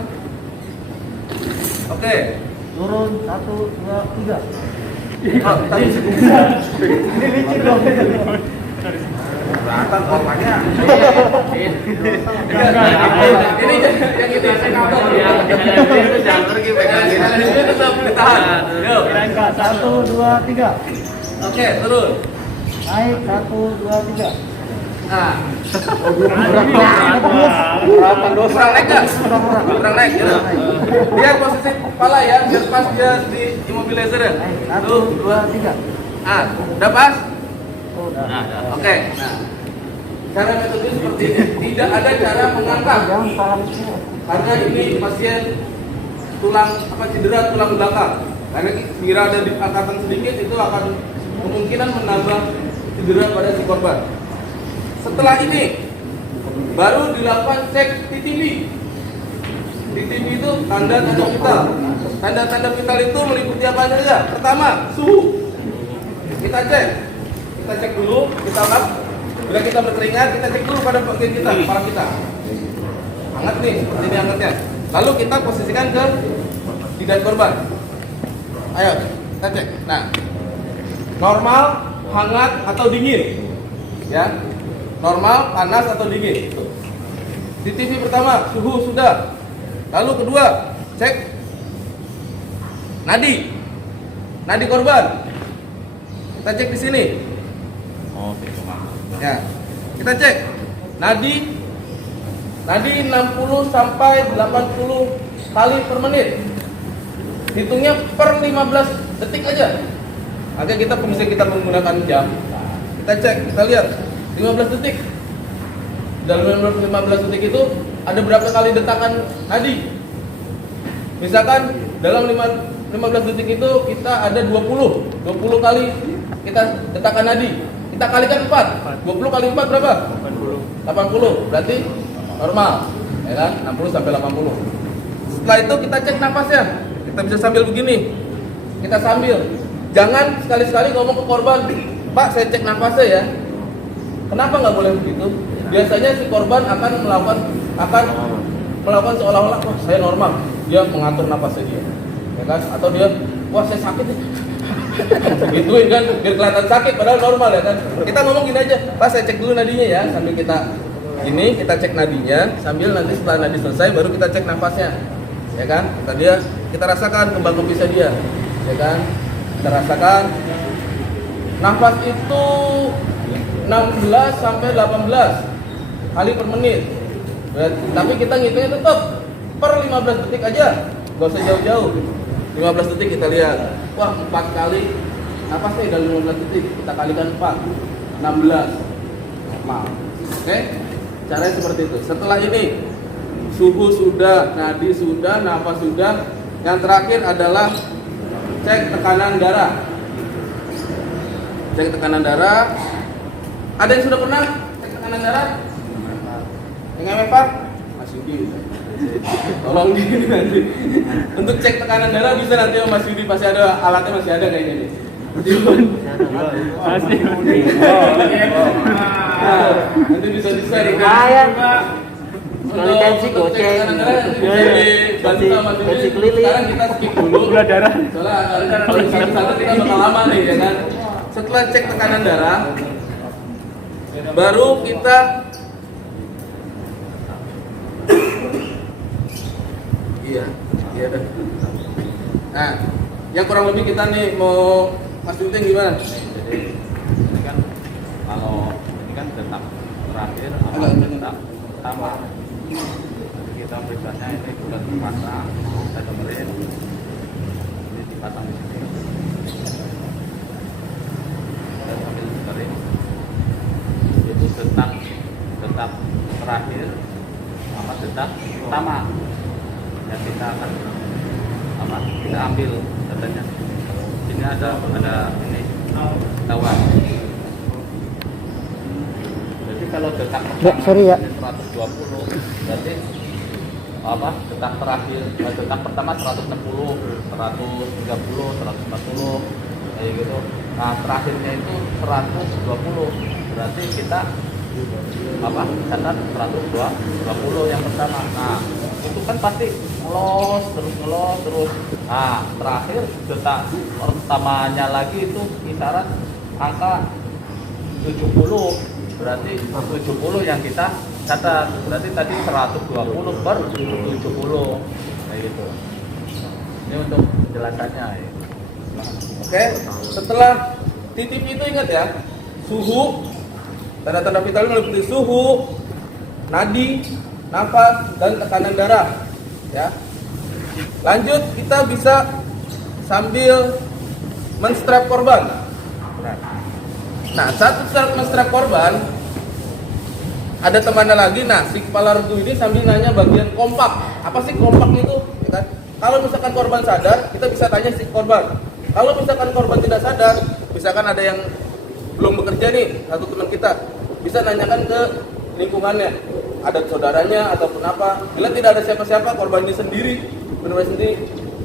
Oke. Turun 1, 2, 3. Oh, tadi Ini licin dong. beratan korbannya. Ini yang itu saya kabel. Jangan pergi pegangin. Ini tetap ditahan. Yuk. 1, 2, 3. Oke, turun. Naik 1, 2, 3. Nah, Berapa dosa? kurang naik nggak? Kurang naik gitu. Biar posisi kepala ya, biar pas dia di immobilizer ya. 1, 2, 3. Ah, udah pas? Udah. Oke. Nah, cara metode seperti ini. Tidak ada cara mengangkat. Jangan salah. karena ini pasien cedera tulang belakang. Karena kira ada di angkatan sedikit itu akan kemungkinan menambah cedera pada si korban. Setelah ini baru dilakukan cek TTV. TTV itu tanda-tanda vital. Tanda-tanda vital itu meliputi apa saja? Pertama, suhu. Kita cek dulu, kita lap. Bila kita berkeringat, kita cek dulu pada bagian kita, kepala kita. Hangat nih, seperti ini hangatnya. Lalu kita posisikan ke jidat korban. Ayo, kita cek. Nah, normal, hangat atau dingin, ya. Normal, panas atau dingin. Di TV pertama, suhu sudah. Lalu kedua, cek nadi korban. Kita cek di sini. Oh, cuma. Ya, kita cek nadi 60 sampai 80 kali per menit. Hitungnya per 15 detik aja. Agar kita bisa menggunakan jam. Kita cek, kita lihat 15 detik. Dalam 15 detik itu ada berapa kali detakan nadi? Misalkan dalam 15 detik itu kita ada 20 kali kita detakan nadi. Kita kalikan 4. 20 kali 4 berapa? 80. Berarti normal, ya kan? 60 sampai 80. Setelah itu kita cek napasnya. Kita bisa sambil begini. Kita sambil. Jangan sekali-sekali ngomong ke korban, "Pak, saya cek napasnya ya." Kenapa nggak boleh begitu? Biasanya si korban akan melakukan seolah-olah, "Wah, saya normal." Dia mengatur napasnya dia, ya kan? Atau dia, "Wah, saya sakit." Gituin kan, biar kelihatan sakit padahal normal, ya kan? Kita ngomong gini aja, "Pak, saya cek dulu nadinya ya." Sambil kita cek nadinya, sambil nanti setelah nadi selesai baru kita cek nafasnya, ya kan? Kita rasakan kembang kepisnya dia, ya kan? Kita rasakan nafas itu 16 sampai 18 kali per menit. Tapi kita ngitungnya tetap per 15 detik aja, gak usah jauh-jauh. 15 detik kita lihat, wah 4 kali nafasnya dalam 15 detik, kita kalikan 4, 16, normal. Oke, caranya seperti itu. Setelah ini suhu sudah, nadi sudah, nafas sudah. Yang terakhir adalah cek tekanan darah. Cek tekanan darah. Ada yang sudah pernah cek tekanan darah? Yang Pak? Mas Yudi. Tolong di nanti. Untuk cek tekanan darah bisa nanti Mas Yudi, pasti ada alatnya, masih ada kayaknya nih. Pasti. Nanti bisa di-share. Lumayan. Untuk tensi goceng. Dibantu sama Mas Yudi. Sekarang kita skip dulu. Gula darah. Soalnya satu-satu kita bakal lama nih, ya kan. Setelah cek tekanan darah, baru kita iya. Nah, yang kurang lebih kita nih mau Mas Junting gimana? Jadi ini kan kalau ini kan detak terakhir apa detak pertama. Jadi kita periksaannya ini bulan terpasang, kita dengerin ini dipasang di sini. Kita sambil dengerin itu detak terakhir sama detak pertama yang kita akan kita ambil datanya. Ini ada ini tahuan. Jadi kalau detak pertama ya. 120 berarti detak terakhir detak pertama 160, 130, 140 kayak gitu. Nah, terakhirnya itu 120. Berarti kita catat 120 yang pertama. Nah, itu kan pasti ngelos terus. Nah, terakhir detak pertamanya lagi itu kisaran angka 70. Berarti 70 yang kita catat. Berarti tadi 120 per 70 kayak gitu. Ini untuk penjelasannya ya. Oke, setelah TTV itu ingat ya, suhu, tanda-tanda vital meliputi suhu, nadi, nafas, dan tekanan darah. Ya. Lanjut, kita bisa sambil menstrap korban. Nah, saat menstrap korban, ada temannya lagi. Nah, si kepala regu ini sambil nanya bagian kompak. Apa sih kompak itu? Ya kan? Kalau misalkan korban sadar, kita bisa tanya si korban. Kalau misalkan korban tidak sadar, misalkan ada yang belum bekerja nih, satu teman kita, bisa nanyakan ke lingkungannya, ada saudaranya ataupun apa. Bila tidak ada siapa-siapa, korban ini sendiri, benar-benar sendiri,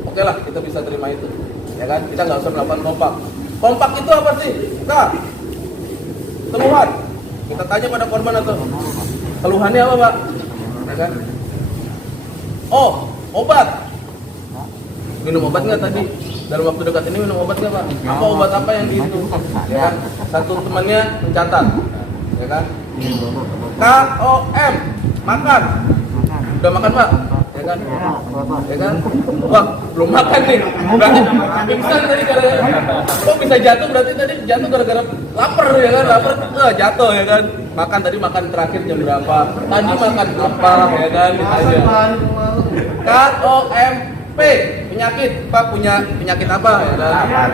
oke lah, kita bisa terima itu. Ya kan? Kita nggak usah melakukan kompak. Kompak itu apa sih? Kak, keluhan. Kita tanya pada korban atau keluhannya apa, Pak? Ya kan? Oh, obat. Minum obat nggak tadi? Dalam waktu dekat ini minum obat nggak, Pak? Apa obat apa yang itu? Ya kan? Satu temannya mencatat. Ya kan? KOM, makan. Udah makan, Pak? Ya kan? Ya kan? Wah, belum makan nih. Berarti pingsan tadi gara-gara. Kok bisa jatuh? Berarti tadi jatuh gara-gara lapar ya kan? Lapar, jatuh ya kan? Makan tadi makan terakhir jam berapa? Tadi makan apa ya kan? Ditanya. KOMP, penyakit. Pak punya penyakit apa ya kan?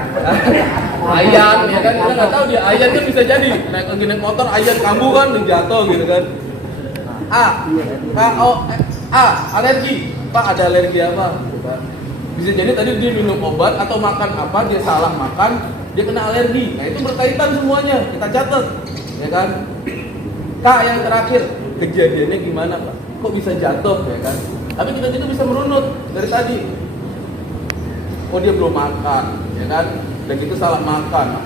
Ayan ya kan? Kita nggak tahu dia. Ayan kan bisa jadi naik lagi naik motor, ayan kambuh kan jatuh gitu kan? Alergi. Pak ada alergi apa? Bisa jadi tadi dia minum obat atau makan apa, dia salah makan, dia kena alergi. Nah itu berkaitan semuanya, kita catat, ya kan? Kak yang terakhir, kejadiannya gimana Pak? Kok bisa jatuh, ya kan? Tapi kita juga bisa merunut dari tadi. Oh dia belum makan, ya kan? Dan itu salah makan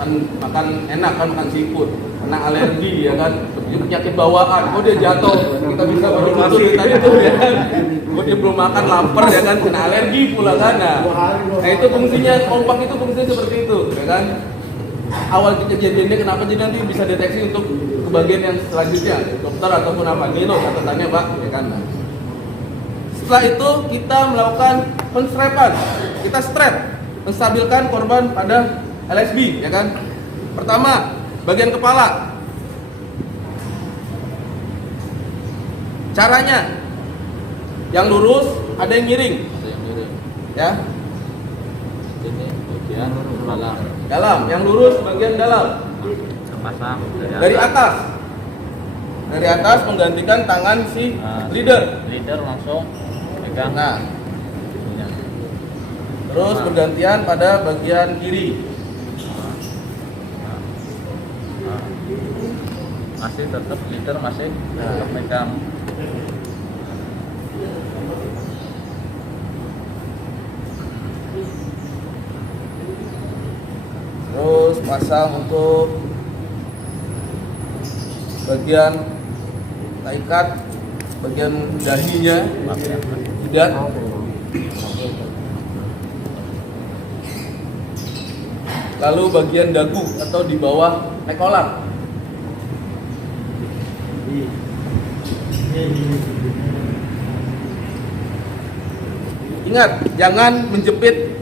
enak kan, makan seafood, kena alergi, ya kan? Penyakit bawaan, oh dia jatuh, kita bisa merunut dari tadi tuh, ya kan? Oh dia belum makan, lapar, ya kan? Kena alergi pula kan? Nah itu fungsinya, kompak itu fungsinya seperti itu, ya kan? Awal kejadiannya kenapa, jadi nanti bisa deteksi untuk ke bagian yang selanjutnya, dokter ataupun apa, ini loh catatannya Pak, ya kan? Setelah itu kita melakukan penstrapan, kita strap, menstabilkan korban pada LSB, ya kan? Pertama, bagian kepala. Caranya, yang lurus, ada yang miring, ya. Ini bagian dalam. Dalam, yang lurus bagian dalam. Terpasang Dari atas menggantikan tangan si leader. Leader langsung pegang. Nah, terus bergantian pada bagian kiri. Masih tetap leader masih tetap pegang. Terus pasang untuk bagian ikat, bagian dahinya, jidat. Lalu bagian dagu atau di bawah nekolar. Ingat, jangan menjepit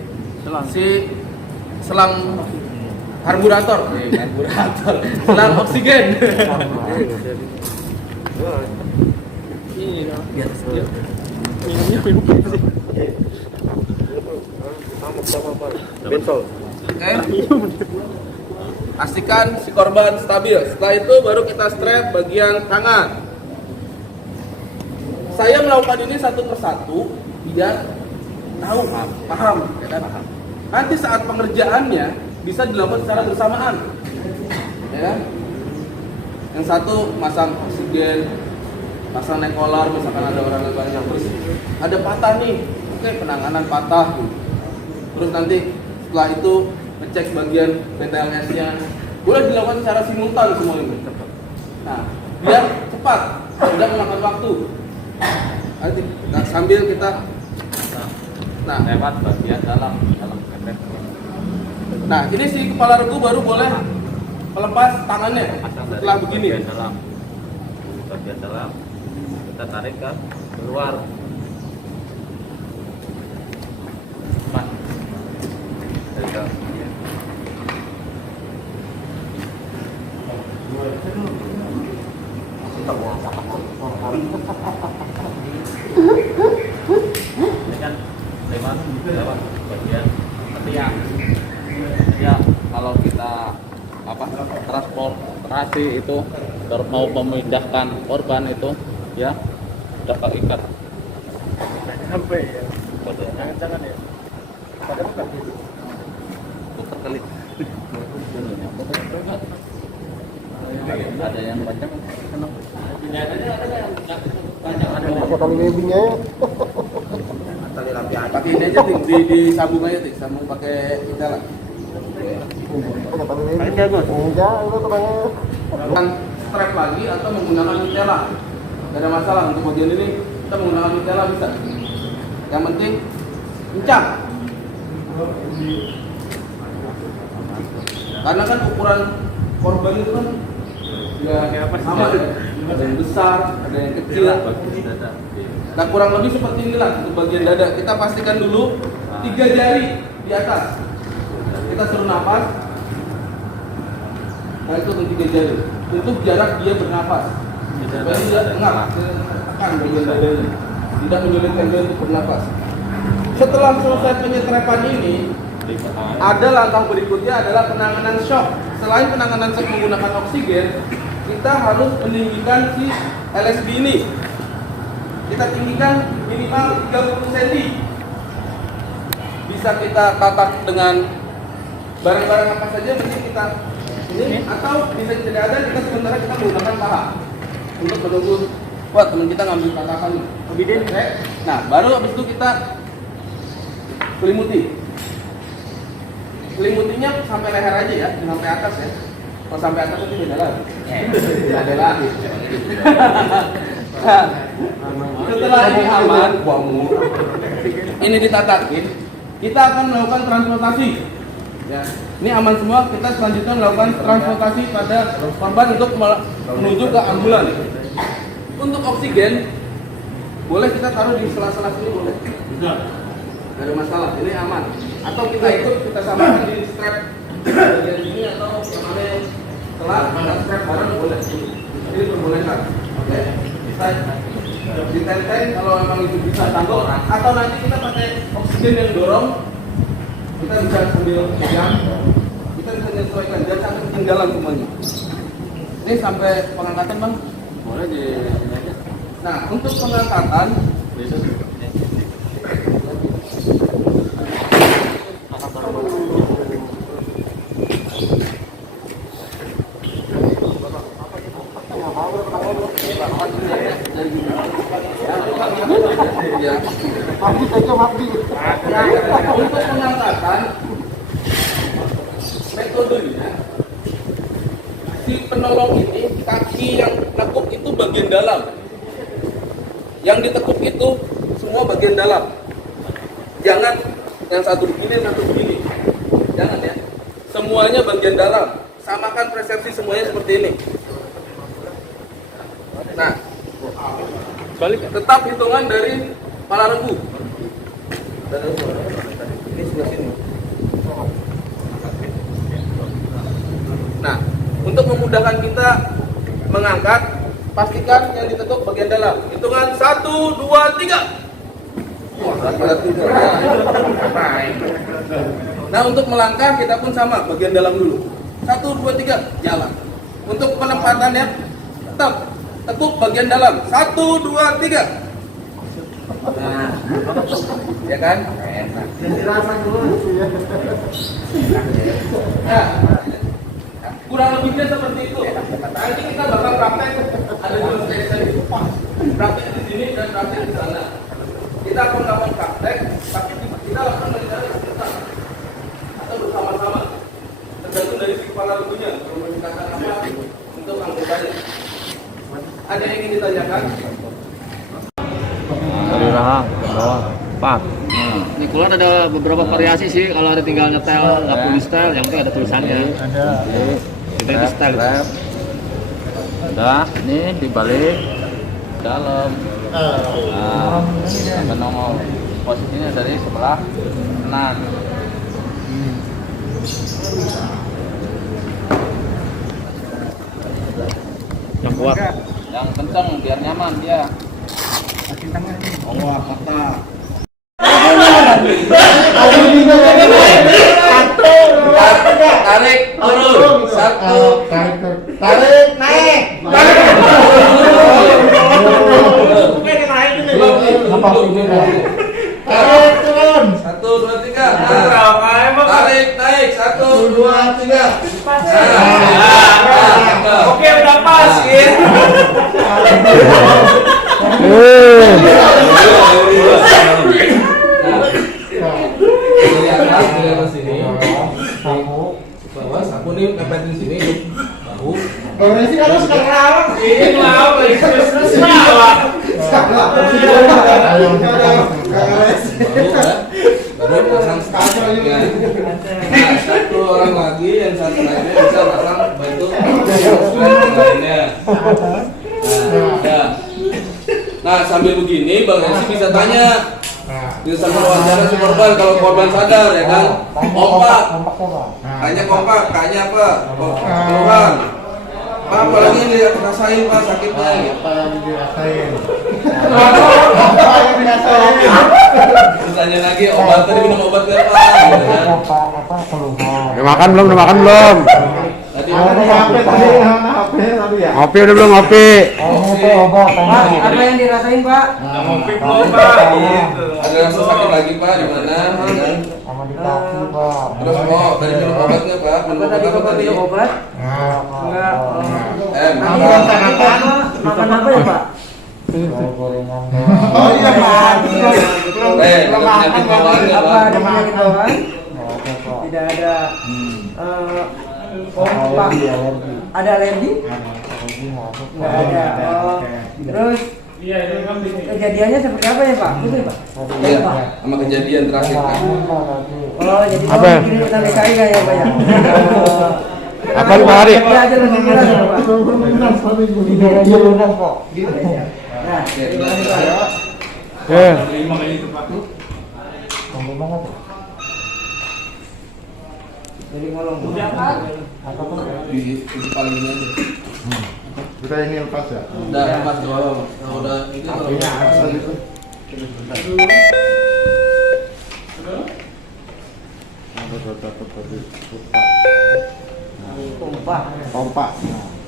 si selang karburator, selang oksigen. Oke. Pastikan si korban stabil. Setelah itu baru kita strap bagian tangan. Saya melakukan ini satu persatu biar tahu, paham, ya kan? Nanti saat pengerjaannya bisa dilakukan secara bersamaan, ya kan? Yang satu masang oksigen, pasang nekolar, misalkan ada orang yang banyak, terus ada patah nih, oke penanganan patah. Terus nanti setelah itu ngecek bagian BTLS-nya, boleh dilakukan secara simultan semua ini. Nah, biar cepat, tidak memakan waktu. Nanti sambil kita Lewat bagian dalam kepet. Nah, ini si kepala regu baru boleh melepas tangannya setelah begini. Bagian dalam kita tarik ke keluar. Mas, dari dalam. Ini kan lewat bagian ketiak. Ya, kalau kita transportasi itu mau memindahkan korban itu ya udah ikat sampai ya. Jangan ya. Padahal bukan gitu. putar kali ada yang macam Pakai tali webbingnya ya. Tali rapi aja. Pakai ini aja disambung aja, sambung pakai tela. Pakai tali webbing. Enggak, itu terangnya. Bukan strap lagi atau menggunakan tela. Gak ada masalah untuk bagian ini kita menggunakan tela bisa. Yang penting kencang. Karena kan ukuran korban itu kan ya sama ya. Ada yang besar, ada yang kecil. Nah kurang lebih seperti inilah untuk bagian dada. Kita pastikan dulu 3 jari di atas. Kita suruh nafas. Nah itu untuk 3 jari. Untuk jarak dia bernafas. Supaya tidak engap, tekan bagian dadanya. Tidak menyulitkan dia untuk bernafas. Setelah selesai penyetrapan ini, ada langkah berikutnya adalah penanganan shock. Selain penanganan shock menggunakan oksigen, kita harus meninggikan si LSD ini. Kita tinggikan minimal 30 cm. Bisa kita tatak dengan barang-barang apa saja, mungkin kita ini atau bisa tidak ada, kita sementara kita menggunakan paha untuk menunggu. Wah, teman kita ngambil tatakan. Nah, baru habis itu kita selimuti. Selimutinya sampai leher aja ya, sampai atas ya. Kalau sampai atas itu beda lagi. Ada lagi. Setelah ini aman, ini ditatakin, kita akan melakukan transportasi. Ya, ini aman semua. Kita selanjutnya melakukan transportasi pada korban untuk menuju ke ambulan. Untuk oksigen, boleh kita taruh di sela-sela sini boleh. Tidak ada masalah, ini aman. Atau kita ikut, kita samakan di strap bagian sini atau yang mana yang setelah kita strap bareng boleh. Ini diperbolehkan. Oke. Bisa ditenteng kalau memang itu bisa tangguh. Atau nanti kita pakai oksigen yang dorong. Kita bisa sambil pegang. Kita bisa menyesuaikan, jangan sampai ketinggalan semuanya. Ini sampai pengangkatan bang. Boleh di sini aja. Nah, untuk pengangkatan untuk pengangkatan metodenya si penolong ini kaki yang tekuk itu bagian dalam, yang ditekuk itu semua bagian dalam. Jangan yang satu begini, yang satu begini, jangan ya, semuanya bagian dalam. Samakan persepsi semuanya seperti ini. Nah, balik tetap hitungan dari kepala regu. Ini sebelah sini. Nah, untuk memudahkan kita mengangkat, pastikan yang ditekuk bagian dalam. Hitungan 1, 2, 3. Nah, untuk melangkah kita pun sama, bagian dalam dulu. 1, 2, 3, jalan. Untuk penempatannya tetap tekuk bagian dalam. 1, 2, 3. Nah, ya kan? Enak. Nah, kurang lebihnya seperti itu. Nanti kita bakal praktek ada dua sesi. Praktek di sini dan praktek di sana. Kita akan melakukan praktek, tapi kita lakukan dari sana bersama atau bersama-sama. Tergantung dari si kepala regunya. Kalau mau dikatakan apa untuk anggotanya. Ada yang ingin ditanyakan? Dari rahang ke bawah 4. Ini keluar ada beberapa variasi sih. Kalau ada tinggal nyetel nggak perlu setel, yang penting ada tulisannya. Ada. Itu setel. Udah, ini dibalik dalam. Nah, sampai nongol posisinya dari sebelah kanan. Yang kuat. Yang kenceng biar nyaman dia. Allah kata. Tarik turun. 1, tarik naik. 2, 3. Oke, udah pas ya. Bahwa sapu nih nepetin sini bahu. Kalau sih kalau suka ngelawak sih. Ngelawak, terus Baru pasang sepatunya. Nah, satu orang lagi yang satu lainnya bisa pasang batu lainnya. Nah, sambil begini Bang Esi bisa tanya. Bisa wawancara si korban kalau korban sadar ya kan. Kompak. Hanya kompak, kayaknya apa? Keluhan. Pak, apalagi yang dirasain Pak sakitnya gitu. Apa yang dirasain? Terus tanya lagi obat tadi minum obat berapa gitu kan. Apa keluhan? Udah makan belum? Tadi HP tadi, HP tadi ya. Ngopi udah belum ngopi? Itu obat. Pak, apa yang dirasain Pak? Ngopi belum Pak? Gitu. ada rasa sakit lagi Pak di mana? Ya kan? Sama di kaki, Pak. Terus tadi minum obatnya Pak? Minum obat apa tadi? Minum obat? Enggak. Nanti makan apa ya Pak? Gorengan. Oh iya Pak. Belum penyakit bawaan ya Apa Pak? ada penyakit bawaan? Oke, Pak. Tidak ada. Pak, ada alergi? Nggak ada. Oh, terus kejadiannya seperti apa ya Pak? Itu ya Pak? Iya, sama kejadian terakhir kan. Oh, jadi Apa? kirim sampai kali ya Pak ya? Apa Pak Hari? Ya, aja lebih jelas ya Pak. Dia lunas, Pak. Nah, Oke, terima kasih Pak. Ngomong banget. Jadi ngolong. Apa tuh? di paling ini aja. Kita ini lepas ya. Udah lepas doang. Nah, udah ini kalau Apinya asal itu. Tumpah. Kompak.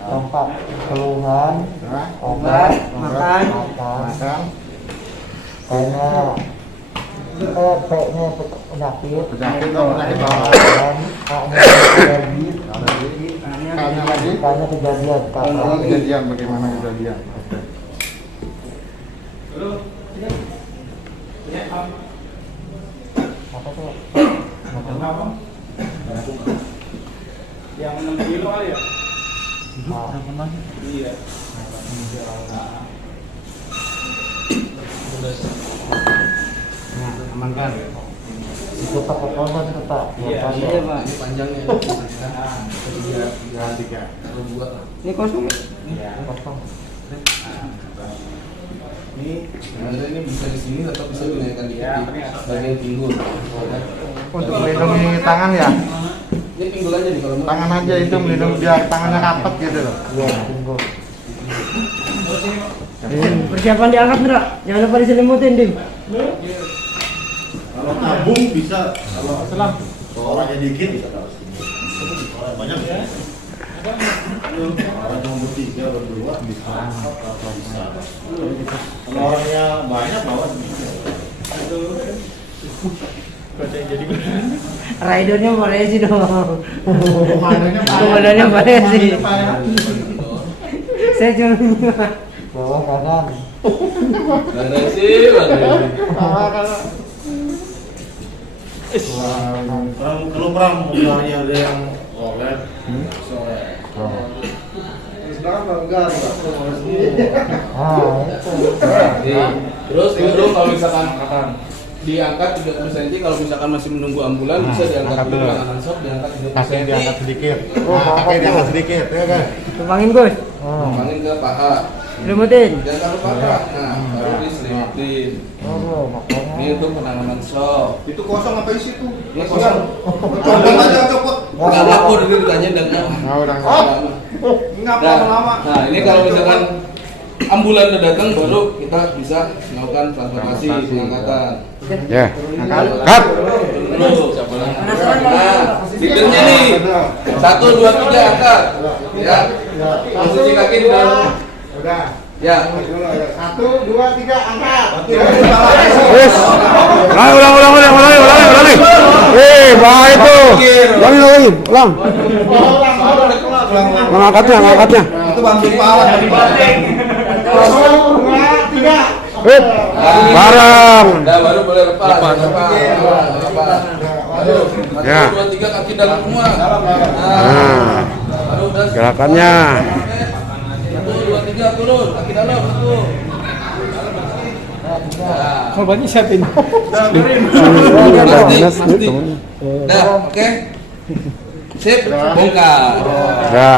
Kompak. Keluhan. Obat, makan. Makan. Kayaknya penyakit. Penyakit bawaan. Kayaknya lagi. Kayaknya kejadian. Kejadian bagaimana kejadian? Apa tuh? Yang 6 kilo kali ya? Iya. Amankan. Tetap korban tetap. Iya Pak. ini panjangnya. Tiga. Ini kosong ya? Iya. Kosong. Ini sebenarnya ini bisa di sini atau bisa dinaikkan di bagian pinggul. Untuk melindungi tangan ya. Ini pinggul aja nih kalau mau. Tangan aja itu melindungi biar tangannya rapet gitu loh. Iya, pinggul. Persiapan diangkat Ndra. Jangan lupa diselimutin, Dim. Kalau tabung bisa, kalau orangnya dikit bisa taruh sini. Orang banyak ya. Orang cuma bertiga, berdua bisa. Kalau orangnya banyak bawa sendiri. Ridernya Pak Rezi dong. Komandannya Pak Rezi. Saya cuma bawah kanan. Ada sih, ada. Kalau perang mobilnya ada yang oleh, sekarang enggak. Terus itu kalau misalkan diangkat 30 cm, kalau misalkan masih menunggu ambulan bisa diangkat dulu dengan handshot, diangkat 30 Kaki cm. diangkat sedikit. Kaki diangkat sedikit, ya kan? tumpangin Gus. Tumpangin ke paha. Selimutin. Jangan lupa paha. Nah, baru diselimutin. Ini untuk penanganan shock. Itu kosong apa isi tuh? Ya kosong. Copot aja, copot. Enggak laku dulu ditanya dan udah Enggak Nah, lama. nah, ini kalau misalkan ambulan udah datang baru kita bisa melakukan transformasi pengangkatan. Ya. Angkat. Cut. Nah, leadernya nih. 1, 2, 3 angkat. Ya. Posisi kaki di dalam. Udah. Ya. 1, 2, 3, angkat. Terus. Ulangi. Baik tuh. Ulangi. Ulang. Ngangkatnya. Itu bantuin Pak Awan. 1, 2, 3. Bareng. Udah baru boleh lepas. Baru. Ya. 1, 2, 3 kaki dalam semua. Nah, Baru udah. gerakannya. 1, 2, 3 turun kaki dalam satu. Korbannya siapin. Nah, oke. Sip, bongkar. Ya.